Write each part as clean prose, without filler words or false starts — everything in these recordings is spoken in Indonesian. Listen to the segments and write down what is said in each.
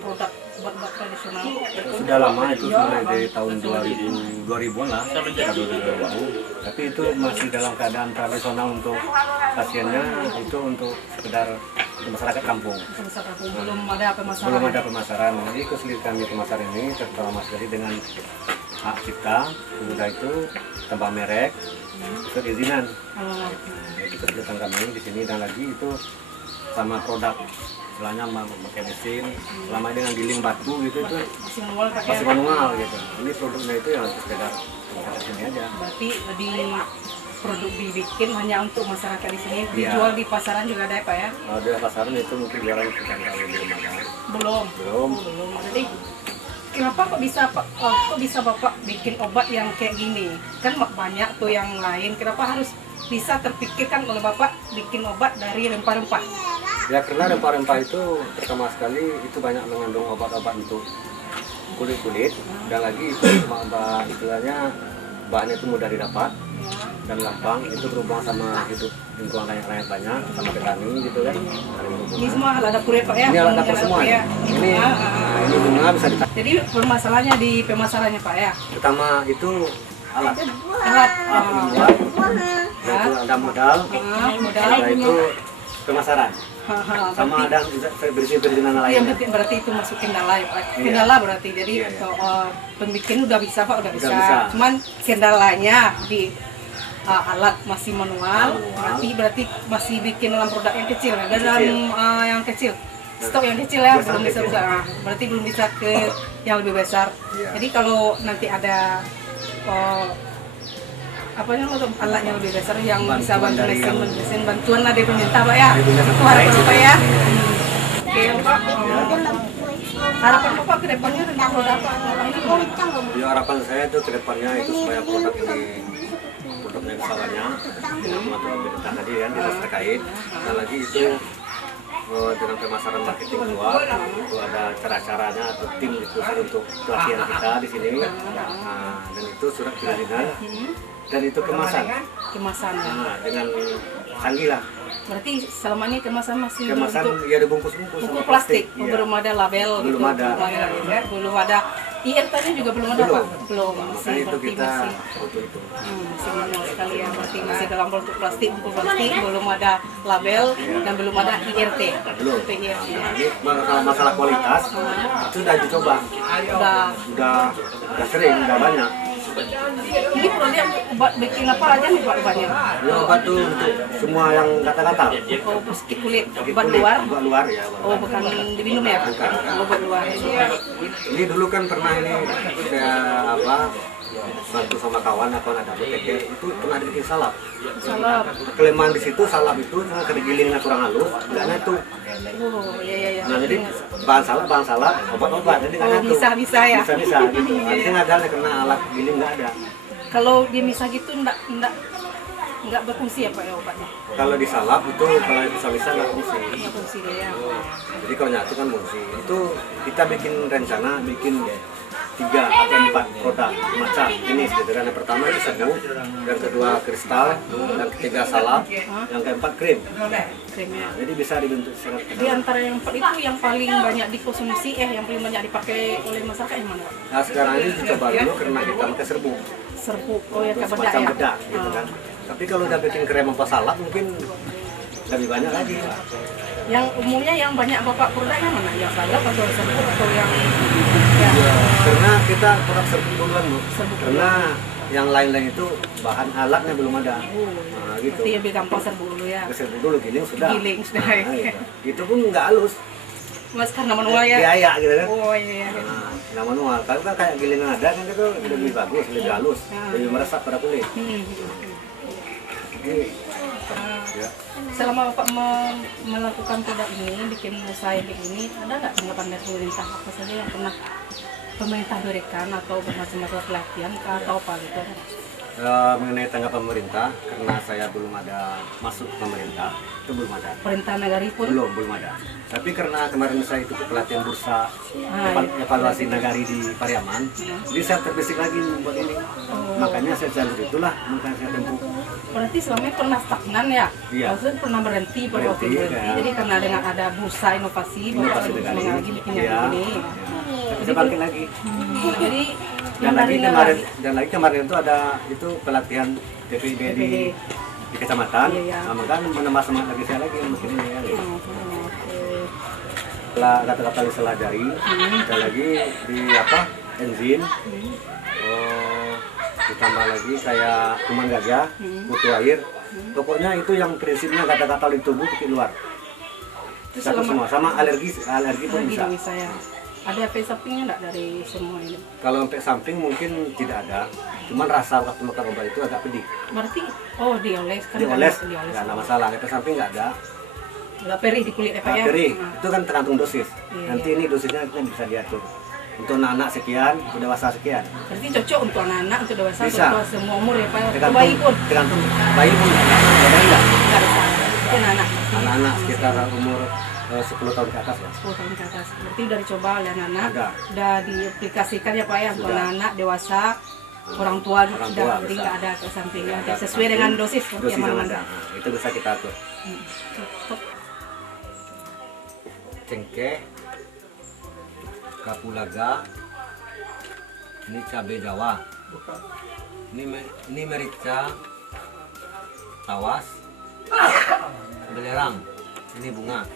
produk obat-obat tradisional? Sudah lama itu, mulai dari tahun 2000-an lah, 2000. Tapi itu masih dalam keadaan tradisional untuk pasiennya, itu untuk sekedar masyarakat kampung. Belum ada pemasaran. Belum ada pemasaran. Jadi kesulitan di pemasaran ini terutama sekali dengan hak cipta, sudah itu tanpa merek, perizinan. Itu kesulitan kami di sini, dan lagi itu sama produk istilahnya pakai mesin, selama dengan giling batu gitu itu masih manual gitu. Ini produknya itu ya untuk sekedar masyarakat sini aja. Berarti di produk dibikin hanya untuk masyarakat di sini, dijual di pasaran juga ada ya Pak ya? Di pasaran itu mungkin jualan kita belum ada. Belum. Jadi kenapa kok bisa Bapak bikin obat yang kayak gini? Kan banyak tuh yang lain. Kenapa harus bisa terpikirkan oleh Bapak bikin obat dari rempah-rempah? Ya karena rempah-rempah itu pertama sekali itu banyak mengandung obat-obat untuk kulit-kulit, dan lagi itu istilahnya bahannya itu mudah didapat dan gampang, itu berhubungan sama hidup lingkungan lain banyak, sama petani gitu kan. Ini semua alat dapur ya Pak ya? Ini alat dapur semua ya. Ini bunga bisa ditarik. Jadi permasalahannya di pemasarannya Pak ya? Pertama itu alat Membuat. itu ada modal, setelah itu pemasaran, sama ada perizinan Iya, lainnya. berarti itu masuk kendala ya Pak. Kendala berarti. Jadi untuk pembikin udah bisa Pak, udah bisa. Cuman kendalanya di alat masih manual. Berarti masih bikin dalam produk yang kecil ya. Dalam yang kecil. Stok yang kecil ya, belum bisa berarti belum bisa ke yang lebih besar. Jadi kalau nanti ada alat yang lebih besar yang bisa bantu mesin bantuan ada pemerintah Pak ya. Itu harapan Bapak ya. Oke Pak. Harapan Bapak ke depannya tentang produk apa? Ya, harapan saya itu ke depannya itu supaya produknya bisa banyak, untuk pemerintah tadi kan dinas terkait, dan lagi itu dengan pemasaran marketing luar itu ada cara-caranya atau tim khusus untuk pelatihan kita di sini. Dan itu surat perizinan dan itu kemasan dengan canggih lah. Berarti selama ini kemasan masih bentuk ya dibungkus-bungkus buku plastik, belum ada label, belum ada IRT-nya juga belum ada Pak, belum. Makanya itu kita butuh itu. Masih manual sekali ya, berarti masih dalam bentuk plastik, buku plastik, belum ada label dan belum ada IRT. Belum. Ini kalau masalah kualitas itu sudah dicoba, udah sering, udah banyak. Ini produk obat bikin apa aja nih Pak obatnya? Ini obat tuh untuk semua yang gatal-gatal. Oh, meski kulit, obat luar? Obat luar ya. Oh, bukan diminum ya? Bukan. Obat luar. Ini dulu kan pernah ini saya bantu sama kawan ada apoteker itu pernah dibikin salap. Kelemahan di situ salap itu cuma kedigilingnya kurang halus, nggak nyatu. Oh, iya. Nah jadi bahan salap, obat-obat jadi nggak nyatu. Bisa ya? Bisa gitu. Artinya nggak ada karena alat giling nggak ada. Kalau dia misah gitu nggak berfungsi ya Pak ya obatnya? Kalau disalap itu kalau bisa nggak fungsi. Nggak fungsi ya. Jadi kalau nyatu kan fungsi. Itu kita bikin rencana bikin 3 atau 4 produk macam jenis gitu kan. Yang pertama itu serbuk, yang kedua kristal, yang ketiga salap, yang keempat krim. Krimnya. Jadi bisa dibentuk serat. Di antara yang empat itu yang paling banyak dikonsumsi yang paling banyak dipakai oleh masyarakat yang mana? Nah sekarang ini dicoba dulu karena kita pakai serbuk. Serbuk, ya kayak bedak semacam ya? bedak gitu kan. Tapi kalau udah bikin krem apa salap mungkin lebih banyak lagi. Yang umumnya yang banyak Bapak produknya mana? Yang salap atau serbuk atau yang karena kita produk serbuk duluan Bu. Karena yang lain-lain itu bahan alatnya belum ada. Nah, gitu. Berarti lebih gampang serbuk dulu ya? Serbuk dulu giling sudah. Gitu. Itu pun nggak halus. Mas karena manual ya? Biaya gitu kan. Oh iya. Nah, manual. Kalau kan kayak gilingan ada kan itu lebih bagus, lebih halus, lebih meresap pada kulit. Ya. Selama Bapak melakukan produk ini, bikin usaha yang begini, ada nggak tanggapan dari pemerintah apa saja yang pernah pemerintah berikan atau bermacam-macam pelatihan atau apa gitu? mengenai tanggapan pemerintah, karena saya belum ada masuk pemerintah, itu belum ada. Perintah nagari pun Belum ada. Tapi karena kemarin saya ikut pelatihan bursa evaluasi nagari di Pariaman, jadi saya terbesit lagi buat ini. Makanya saya jalur itulah, makanya saya tempuh. berarti selama ini pernah stagnan ya? Iya. Maksudnya pernah berhenti, Berhenti, ya. Jadi karena dengan ada bursa inovasi, bapak Inovasi lebih nagari. semangat lagi bikin yang Iya. ini. Saya bangkit lagi. Jadi Dan lagi kemarin itu ada itu pelatihan DPD di kecamatan. Iya. Nah, maka menambah semangat lagi saya lagi mungkin ini ya. Oke. Setelah kata-kata diselajari, ada lagi di enzim, ditambah lagi kayak kuman gajah, butuh air. Pokoknya itu yang prinsipnya kata-kata di tubuh ke luar. Itu Satu semua, sama alergi pun lagi bisa. bisa ya. Ada efek sampingnya enggak dari semua ini? Kalau efek samping mungkin tidak ada, cuman rasa waktu makan obat itu agak pedih. Berarti dioles kan? Dioles, Dioles. nggak ada masalah. Efek samping nggak ada. Nggak perih di kulit apa ya? Perih, itu kan tergantung dosis. Iya, Nanti ini dosisnya kita bisa diatur. Untuk anak sekian, untuk dewasa sekian. Berarti cocok untuk anak-anak, untuk dewasa, Bisa. untuk semua umur ya Pak? Untuk Tergantung, bayi pun? tergantung bayi pun nggak ada enggak. Nggak ada salah. Itu anak-anak. Anak-anak sekitar umur 10 tahun ke atas ya. 10 tahun ke atas. Berarti udah dicoba oleh anak-anak, Ada. udah diaplikasikan ya Pak ya untuk Sudah. anak-anak, dewasa, orang tua Orang sudah, tua jadi bisa. nggak ada efek sampingnya. Nggak ada Sesuai dengan dosis dosis yang yang mana. ada. Nah, itu bisa kita atur. Cengkeh, kapulaga, ini cabai Jawa, ini merica, tawas, belerang, ini bunga,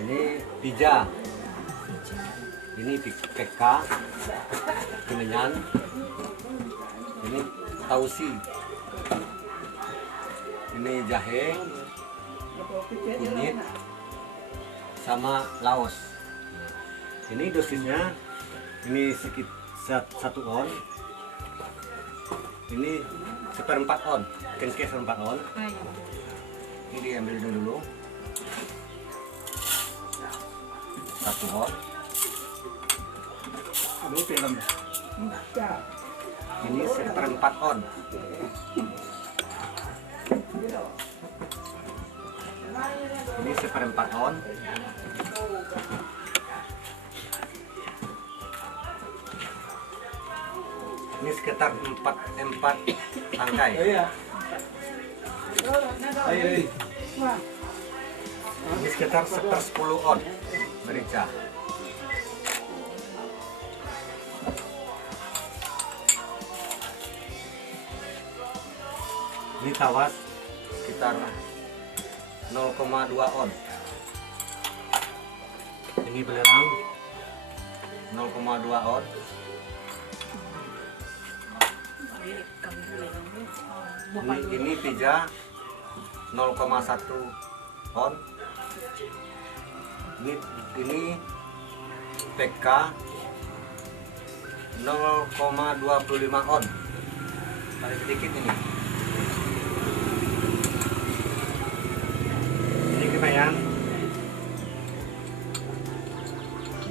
ini pija, ini peka, kemenyan, ini tausi, ini jahe, kunyit, sama laos. Ini dosisnya ini sekitar 1 on. Ini 1/4 on, cengkeh 1/4 on. Ini diambil dulu 1 on. Ini 1/4 on. Ini 1/4 on. Ini sekitar 4 tangkai. Ini sekitar 1/10 on merica. Ini tawas sekitar 0,2 on. Ini belerang 0,2 on. Ini pija 0,1 on. Ini PK 0,25 on. Paling sedikit ini. Ini kemenyan.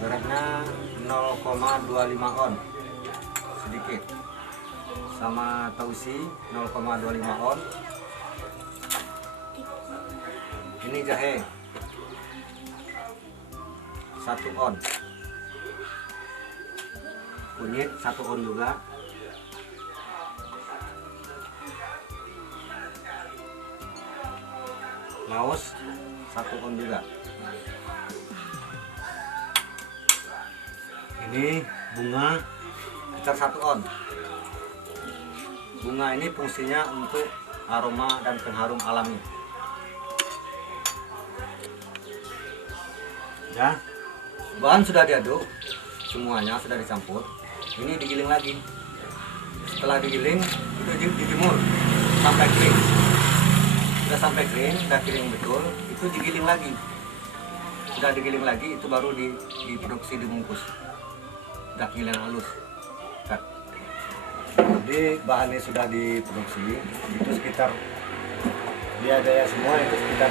Beratnya 0,25 on. Sedikit. Sama tausi 0,25 on. Ini jahe 1 on. Kunyit 1 on juga. Laos 1 on juga. Ini bunga sekitar 1 on. Bunga ini fungsinya untuk aroma dan pengharum alami. Ya, bahan sudah diaduk, semuanya sudah dicampur. Ini digiling lagi. Setelah digiling, itu dijemur sampai kering. Sudah sampai kering, sudah kering betul, itu digiling lagi. Sudah digiling lagi, itu baru diproduksi, dibungkus. Sudah giling halus. Jadi bahannya sudah diproduksi, itu sekitar biaya semua itu sekitar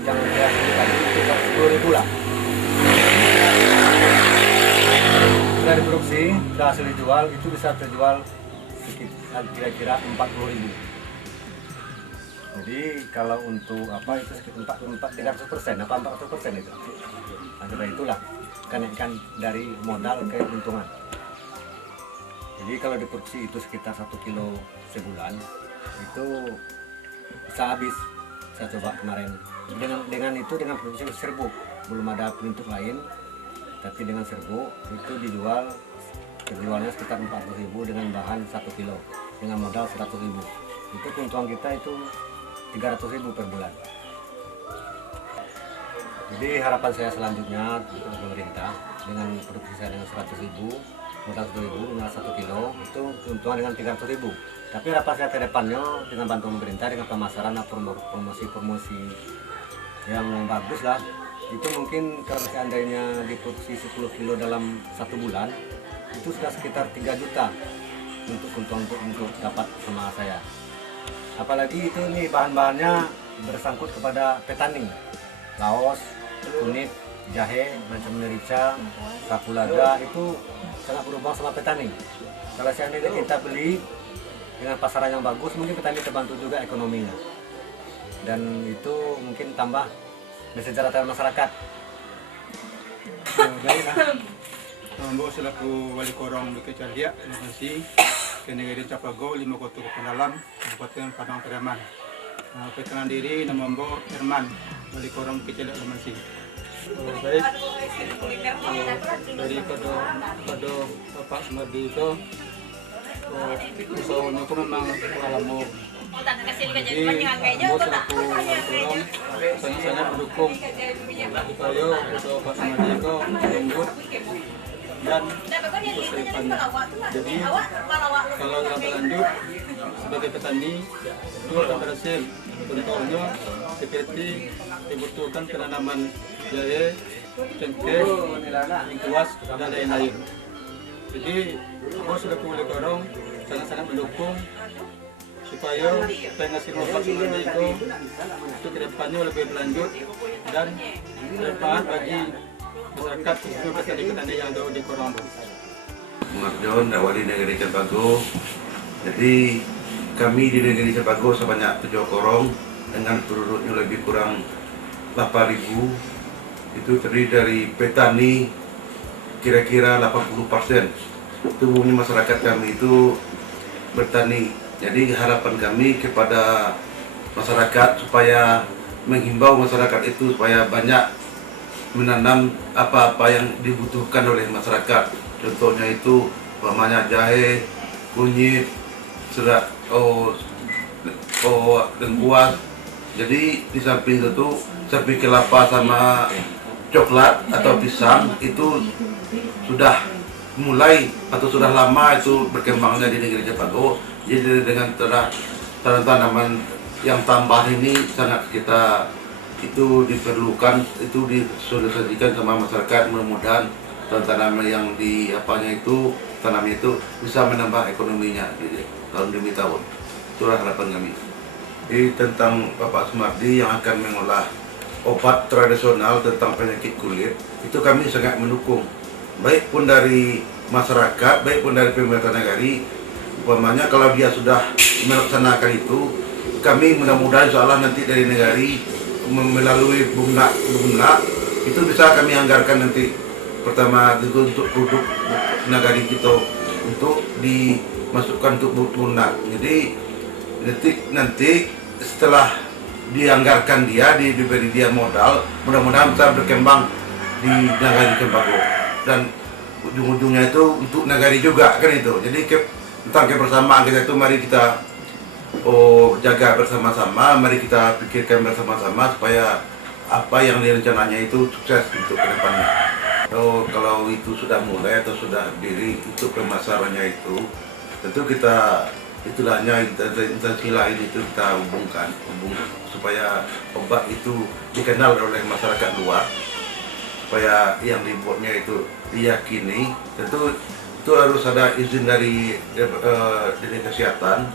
yang saya sebutkan itu sekitar 10.000 lah. Sudah diproduksi, sudah hasil dijual, itu bisa terjual sekitar kira-kira 40.000. Jadi kalau untuk apa itu sekitar 300% apa 400% itu. Nah, itulah kenaikan dari modal ke keuntungan. Jadi kalau diproduksi itu sekitar 1 kilo sebulan itu bisa habis. Saya coba kemarin dengan produksi serbuk, belum ada penyuntik lain, tapi dengan serbuk itu terjualnya sekitar 40.000 dengan bahan 1 kilo dengan modal 100.000. Itu keuntungan kita itu 300.000 per bulan. Jadi harapan saya selanjutnya untuk pemerintah dengan produksi saya dengan 100.000, modal 100.000 dengan 1 kilo itu keuntungan dengan 300.000. Tapi harapan saya ke depannya dengan bantuan pemerintah, dengan pemasaran, promosi yang bagus lah. Itu mungkin kalau seandainya diproduksi 10 kilo dalam 1 bulan itu sudah sekitar 3 juta untuk keuntungan untuk dapat sama saya. Apalagi itu nih bahan-bahannya bersangkut kepada petani, laos, kunyit, jahe, macam merica, kapulaga itu sangat berhubungan sama petani. Kalau seandainya kita beli dengan pasaran yang bagus, mungkin petani terbantu juga ekonominya. Dan itu mungkin tambah kesejahteraan masyarakat. Baiklah, Mbok selaku Wali Korong Bukit Cardiak, terima kasih. Negeri Capago, 5 Kota Kependalam, Kabupaten Padang Pariaman. Perkenalkan diri, nama Mbok Herman, Wali Korong Bukit Cardiak, Lamansi. Baik, daripada Bapak Sumardi itu, usahanya itu memang pengalaman. Jadi, Mbok selaku Wali Korong sangat-sangat mendukung supaya usaha Pak Sumardi itu lanjut dan terus ke depannya. Jadi kalau kita lanjut sebagai petani itu akan berhasil. Contohnya seperti dibutuhkan penanaman jahe, cengkeh, lengkuas dan lain-lain. Jadi aku selaku Wali Korong sangat-sangat mendukung supaya penghasil Pak Sumardi itu ke depannya lebih berlanjut dan bermanfaat bagi masyarakat khususnya petani-petani yang ada di Korong. Marjon, Wali Negeri Capago. Jadi kami di Negeri Capago sebanyak 7 korong dengan penduduknya lebih kurang 8.000. Itu terdiri dari petani kira-kira 80%. Itu umumnya masyarakat kami itu bertani. Jadi harapan kami kepada masyarakat supaya menghimbau masyarakat itu supaya banyak menanam apa-apa yang dibutuhkan oleh masyarakat. Contohnya itu umpamanya jahe, kunyit, lengkuas. Jadi di samping itu samping kelapa sama coklat atau pisang itu sudah mulai atau sudah lama itu berkembangnya di Negeri Capago. Jadi dengan tanaman yang tambah ini sangat kita itu diperlukan, itu disosialisasikan sama masyarakat, mudah-mudahan tanaman yang di tanam itu bisa menambah ekonominya di tahun demi tahun. Itulah harapan kami. Jadi tentang Bapak Sumardi yang akan mengolah obat tradisional tentang penyakit kulit, itu kami sangat mendukung. Baik pun dari masyarakat, baik pun dari pemerintah negeri. Umpamanya kalau dia sudah melaksanakan itu, kami mudah-mudahan insya nanti dari negeri melalui bunga itu bisa kami anggarkan nanti pertama itu untuk produk negari kita untuk dimasukkan untuk bunga. Jadi nanti setelah dianggarkan diberi dia modal, mudah-mudahan bisa berkembang di negari Capago dan ujung-ujungnya itu untuk negari juga kan itu. Jadi tentang kebersamaan kita itu mari kita jaga bersama-sama, mari kita pikirkan bersama-sama supaya apa yang direncananya itu sukses untuk kedepannya. Kalau itu sudah mulai atau sudah diri itu pemasarannya itu, tentu kita itulahnya instansi lain itu kita hubung supaya obat itu dikenal oleh masyarakat luar, supaya yang dibuatnya itu diyakini. Tentu itu harus ada izin dari Dinas Kesehatan.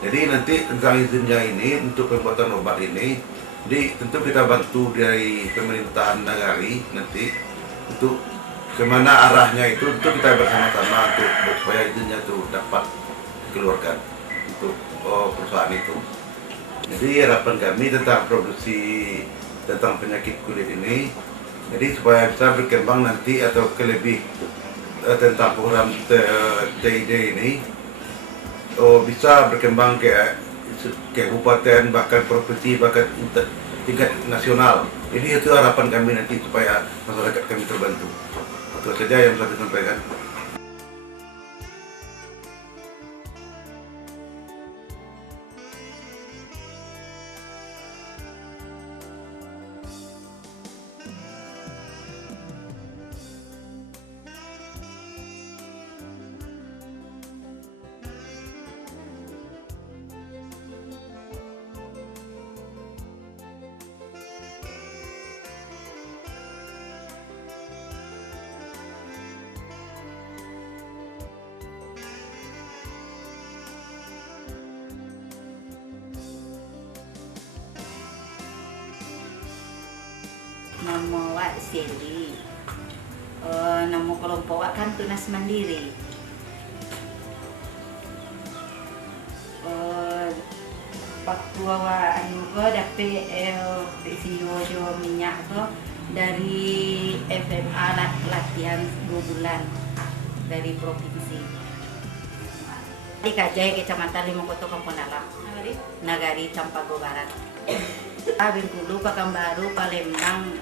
Jadi nanti tentang izinnya ini untuk pembuatan obat ini, jadi tentu kita bantu dari pemerintahan negari nanti untuk kemana arahnya itu kita bersama-sama untuk supaya izinnya itu dapat dikeluarkan untuk perusahaan itu. Jadi harapan kami tentang produksi tentang penyakit kulit ini, jadi supaya bisa berkembang nanti atau lebih tentang program TID ini bisa berkembang ke kabupaten, bahkan provinsi, bahkan tingkat nasional. Jadi itu harapan kami nanti supaya masyarakat kami terbantu. Itu saja yang bisa disampaikan. Nama Wak Seli, nama kelompok Wak kan Tunas Mandiri. Waktu awak anu ko dapet PCO jo minyak ko dari FMA latihan 2 bulan dari provinsi. Di Kajai, Kecamatan Limokoto, Kampung Dalam, Nagari, Campago Barat. Bengkulu, Pekanbaru, Palembang,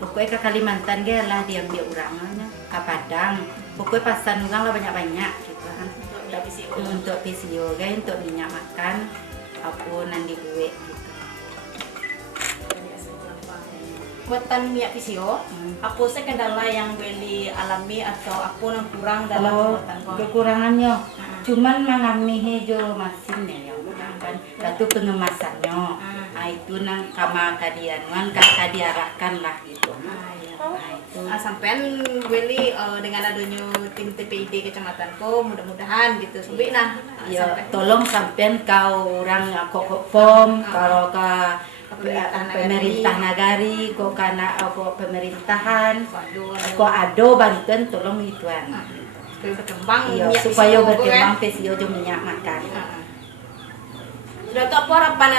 pokoknya ke Kalimantan dia lah diambil orangnya, ke Padang, pokoknya pasan orang lah banyak-banyak gitu kan. Untuk PCO, untuk minyak makan, apa nanti gue gitu. Buatan minyak PCO, apa sih kendala yang boleh alami atau apa yang kurang dalam buatan kau? Kekurangannya, cuman mengalami jo mesinnya yang kurang kan, satu pengemasannya. Itu nang kama kadianuan kadiarahkan lah gitu. Itu Sampean boleh dengan adanya tim TPID kecamatan ko mudah-mudahan gitu. Sampai nah, ya tolong sampean kau orang kok pom kalau ke pemerintah nagari kok kana pemerintahan kok ado bantuan tolong ituan. berkembang Iya, minyak supaya PCO, berkembang kan? PCO jo minyak makan. Sudah tahu apa harapan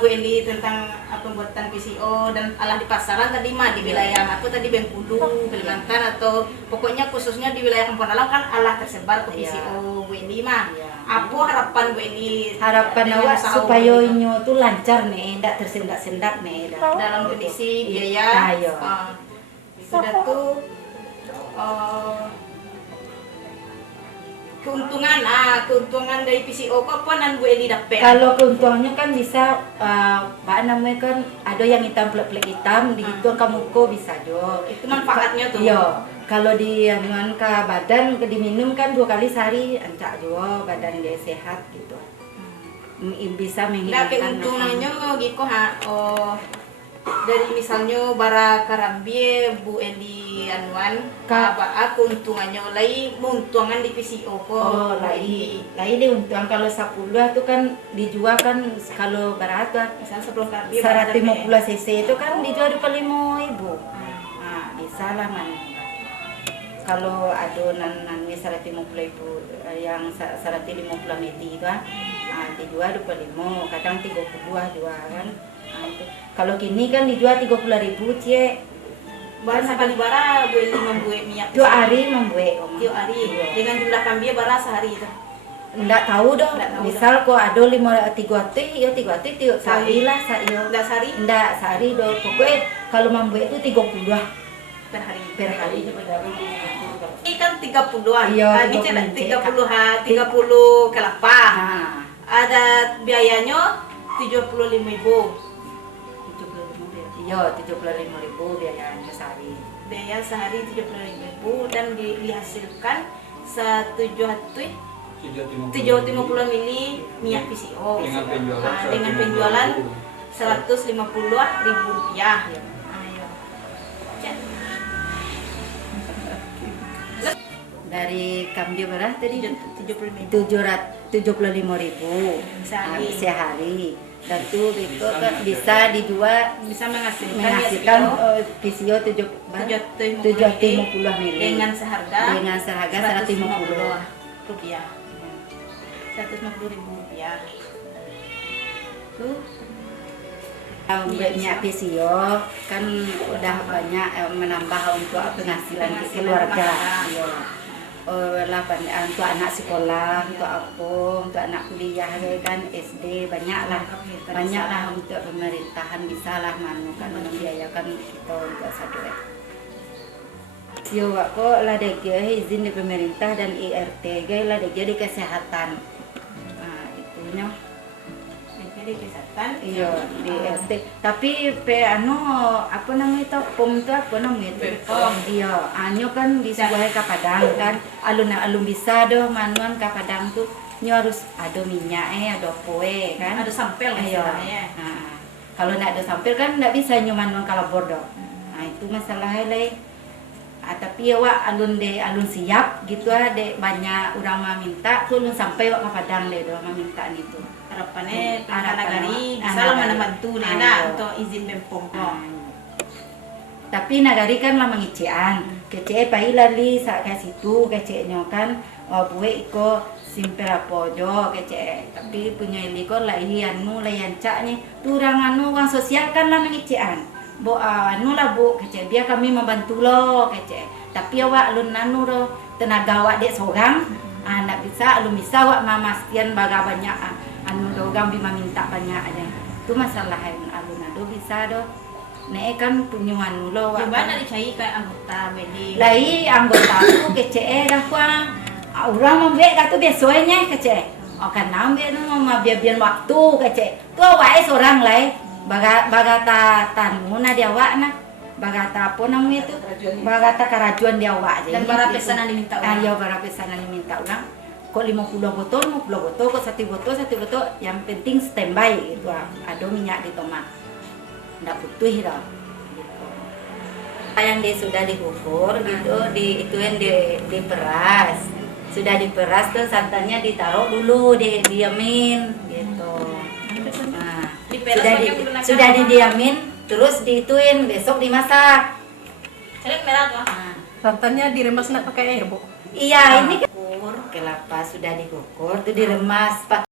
Bu Eli tentang pembuatan PCO dan alah di pasaran tadi mah di wilayah aku tadi Bengkulu, Kalimantan atau pokoknya khususnya di wilayah Kampung Dalam kan alah tersebar ke PCO Bu Eli mah. Apa harapan Bu Eli? Harapan dengan awak usaha supaya Bu Eli? inyo tuh lancar nih, tidak tersendak-sendak nih. Dalam kondisi biaya Iya. sudah tuh keuntungan dari PCO kok apa nan Bu Eli dapat? Kalau keuntungannya kan bisa, namanya kan ada yang hitam plek hitam, di itu kamu kok bisa jo. Itu manfaatnya tuh. Iya, kalau di anuan ke badan diminum kan 2 kali sehari, ancak jo badan dia sehat gitu. Bisa Nah, menghilangkan. keuntungannya gitu dari misalnya bara karambie Bu Eli anuan keuntungannya lain keuntungan di PCO kok. Oh, lain diuntung kalau 10 itu kan dijual kan kalau berat Misal 10 karambie 150 cc itu kan dijual 25.000. Nah, bisa lah man. Kalau adonan 150.000 yang 150 meti itu dijual 25, kadang 32 jual kan. Nah, itu. Kalau kini kan dijual 30.000 cie. Bara sampai di bara Bu Eli membuat minyak. 2 hari membuat. Tiap hari dengan jumlah kambing bara sehari itu. Nggak tahu dah. Nggak tahu Misal kok ada 3 hati, ya 3 hati tiap sehari lah saya. Enggak sehari Nggak sehari dah. Pokoknya kalau membuat itu 30 per hari. per hari. Ini kan 30-an. Iya, Ini 30 30 kelapa. Nah, Ada biayanya 75.000. 75.000. Iya, 75.000 biayanya sehari. Biaya sehari 75.000 dan dihasilkan 750 mili minyak PCO. Dengan penjualan Dengan penjualan 150.000 rupiah. Ayo. Dari kambing berapa tadi? 75.000 775.000 Sehari. sehari. Dan itu bisa dijual bisa menghasilkan PCO 750 mili dengan seharga 150 rupiah. Rp150.000. Tuh. Minyak PCO kan udah banyak menambah untuk penghasilan keluarga. Iya. Lah untuk anak sekolah, untuk apa, untuk anak kuliah kan SD banyaklah untuk pemerintahan bisa lah kan membiayakan kita untuk satu. Sio kok lah dia izin di pemerintah dan IRT lah dia di kesehatan. Nah, itunya. Di kesehatan. Iya, di RT. Tapi apa namanya itu? POM itu apa namanya itu? POM. Iya, anyo kan di sebuah ke Padang kan. Alun bisa doh manuan ke Padang tuh. Nyo harus ada minyak ada poe kan. Ada sampel istilahnya. Nah, kalau nak ada sampel kan ndak bisa nyo manuan kalabor doh. Nah, itu masalahnya le. Tapi ya alun siap gitu de banyak orang minta tuh alun sampai ke Padang le doh minta itu. Harapannya nagari bisa lah membantu Nena untuk izin BEM-POM. Tapi nagari kan lah mengician. Kece pai lali sak ke situ kece kan buwe iko simpel apa jo kece. Tapi punya iliko lah anu lah yancaknya. Turang uang sosial kan lah mengician. Bo lah bu kece biar kami membantu lo kece. Tapi awak alun ro tenaga awak dek seorang. Anak bisa alun bisa awak mamastian baga banyak dogang bima minta banyak aja. Itu masalah yang alun ado bisa do. Nek kan punya lo wa. Gimana dicai kayak anggota BD? Lai anggota tu kece dah kuang. Orang membek katu besonya kece. Kan nambe no biar waktu kece. Tu awak seorang lai. Bagata tanuna dia awak na. Bagata apa namanya itu? Bagata karajuan dia awak aja. Dan para pesanan diminta orang. Ayo para pesanan diminta orang. Kok 50 botol, kok 1 botol, yang penting standby gitu. Ada minyak di tomat. Nggak butuh dah. Gitu. Yang dia sudah dikukur gitu, ituin diperas. Sudah diperas tuh santannya ditaruh dulu, diamin gitu. Nah, sudah didiamin, terus diituin, besok dimasak. Caleg merah tuh. Nah, Santannya diremas nak pakai air, Bu. iya, ini kan kelapa sudah dikukur tuh diremas pakai